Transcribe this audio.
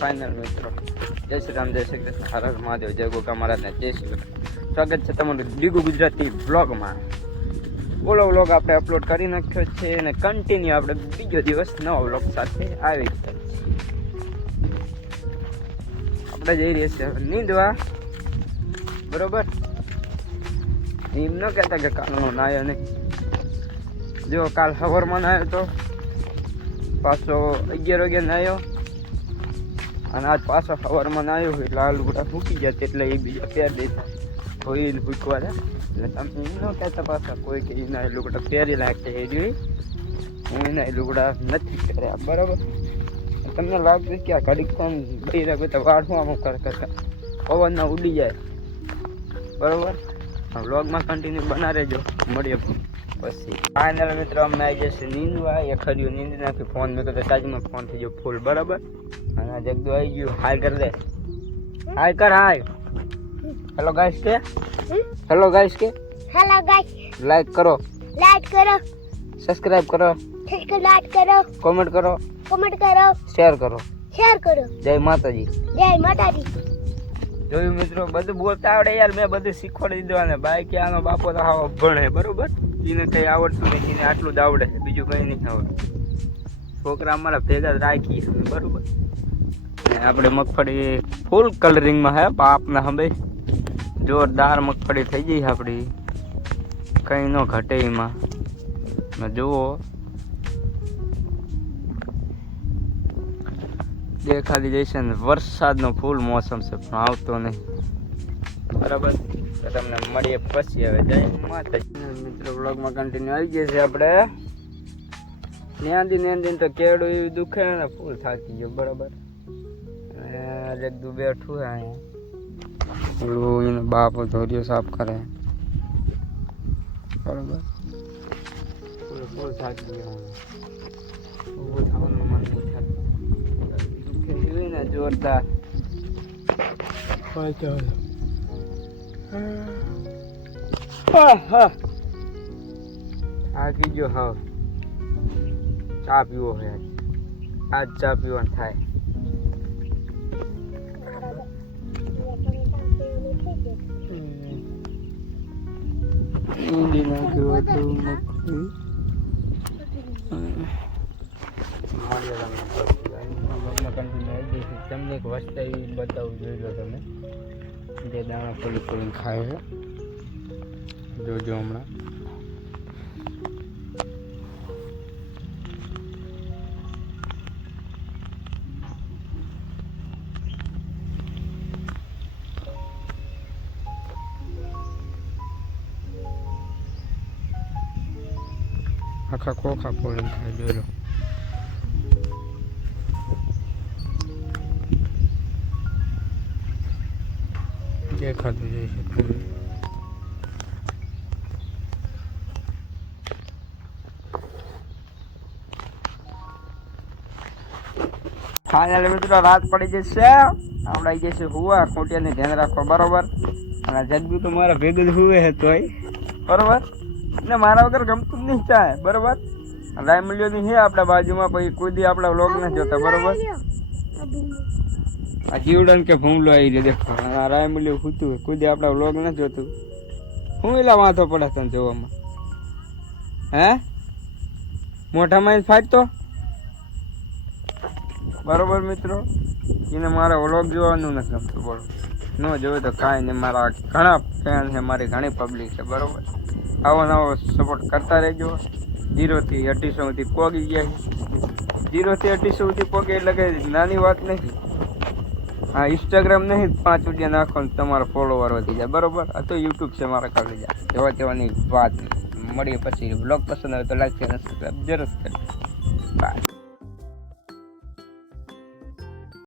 Final મિત્રો. જય શ્રી રામ, જય શ્રી કૃષ્ણ, હર હર મહાદેવ, જય ગોગા મહારાજને જય શ્રી કૃષ્ણ. સ્વાગત છે તમારું ડીગુ ગુજરાતી વ્લોગમાં. ઓલો વ્લોગ આપણે અપલોડ કરી નાખ્યો છે અને કન્ટિન્યુ આપણે બીજો દિવસ નવો વ્લોગ સાથે આવી ગયા છીએ. આપણે જઈ રહ્યા છીએ નીંદવા, બરોબર. એમ ન કહેતા કે કાલનો નાયો નહીં. જો કાલ સવારમાં નાયો તો પાછો 11 વાગે નાયો અને આજ પાછો સવારમાં નાયો એટલે આ લુગડા ફૂકી જાય એટલે એ બીજા પહેર દેતા હોય ફૂકવા દે. એટલે તમે એમ ન કહેતા પાછા કોઈ કે એના એ લુગડા પહેરી નાખે એ જોઈ. હું એના એ લુગડા નથી પહેર્યા, બરાબર. તમને લાગતું કે આ ઘડીક પણ બૈરા બધા વાળવામાં કરતા પવનના ઉડી જાય, બરાબર. વ્લોગમાં કન્ટિન્યુ બના રહેજો, મળીએ પછી. ફાઇનલ મિત્રો અમે આવી જશે નીંદવા. એ ખર્યું નીંદ નાખી. ફોન મેં કીધું ચાર્જિંગમાં ફોન થઈ ગયો ફૂલ, બરાબર. અને આ જગદુ આવી ગયું. હાય કર દે, હાય કર, હાય. હેલો ગાઈસ કે, હેલો ગાઈસ કે, હેલો ગાઈસ. લાઈક કરો, લાઈક કરો, સબસ્ક્રાઇબ કરો, સબસ્ક્રાઇબ કરો, કોમેન્ટ કરો, કમેન્ટ કરો, શેર કરો. શેર કરો. જય માતાજી. જય માતાજી. જોયું મિત્રો, બધું બોલતા આવડે યાર. મેં બધું શીખવાડી દીધું. અને ભાઈ કે આનો બાપો તો હાવ અભણ હે, બરોબર. એને કંઈ આવડતું નહીં, એને આટલું જ આવડે છે, બીજું કંઈ નહીં આવડે. છોકરા અમારા ભેગા જ રાખી છે, બરોબર. અને આપણે મગફળી ફૂલ કલરિંગમાં હે બાપના હંભે. જોરદાર મગફળી થઈ ગઈ આપણી, કંઈ ન ઘટે એમાં. જુઓ, દેખાડી જઈશે ને વરસાદનો ફૂલ મોસમ છે પણ આવતો નહીં, બરાબર. તો તમને મળીએ પછી. હવે જય માતાજી મિત્રો, બ્લોગમાં કન્ટિન્યુ આવી ગયા છે આપણે. નેંદી તો કેળું એવી દુખે ને ફૂલ થાકી ગયો, બરાબર. અને જગદુ બેઠું હે અહીંયા. ઓલું એનો બાપો ધોરિયો સાફ કરે, બરાબર. ફૂલ થાકી ગયો. ઊભું થવાનું મન નહીં થતું. દુખે ને જોરદાર. થાકી ગયો હાવ. ચા પીવો હોય આજ, ચા પીવાનું થાય. ઊંડી નાખ્યું હતું મગફળી. તમને એક વસ્તુ એવી બતાવું, જોઈ લો તમે. જે દાણા ખોલી ખોલીને ખાય છે, જોજો હમણાં. આખા ખોખા ખોલીને ખાય, જોઈ લો. દેખાતું જાય છે. ફાઇનલ મિત્રો, રાત પડી જશે. આપણે આવી જશે હુવા. ખોટિયાને ધ્યાન રાખો, બરોબર. અને જગદુ તો મારા ભેગું જ હુવે છે તોય, બરોબર. ને મારા વગર ગમતું જ નહીં થાય, બરોબર. રાય મિલિયોની છે આપણા બાજુમાં, પછી કોઈ દી આપણા વ્લોગ નથી જોતા, બરોબર. આ જીવડન કે ભૂમલો આવી રહ્યો, દેખો. આ રાય મિલિયો ખૂતું કોઈ દી આપણા વ્લોગ નથી જોતું. હું એલા વાંધો પડે તને જોવામાં, હે? મોઢામાં ફાટતો, બરોબર મિત્રો. એને મારા વ્લોગ જોવાનું નથી ગમતું, બોલો. ન જોવે તો કાંઈ નહીં. મારા ઘણા ફેન છે, મારી ઘણી પબ્લિક છે, બરોબર. આવો નવો સપોર્ટ કરતા રહેજો. 0 થી 2800 સુધી પોગી ગયા. 0 થી 2800 સુધી પોગે એટલે કે નાની વાત નથી. હા, ઇન્સ્ટાગ્રામ નહીં 5 રૂપિયા નાખો ને તમારો ફોલોવર વધી જાય, બરોબર. આ તો યુટ્યુબ છે મારા કરી જાય. જેવા તેવાની વાત. મળીએ પછી. બ્લોગ પસંદ આવે તો લાઈક અને સબસ્ક્રાઈબ જરૂર કરજો. બાય.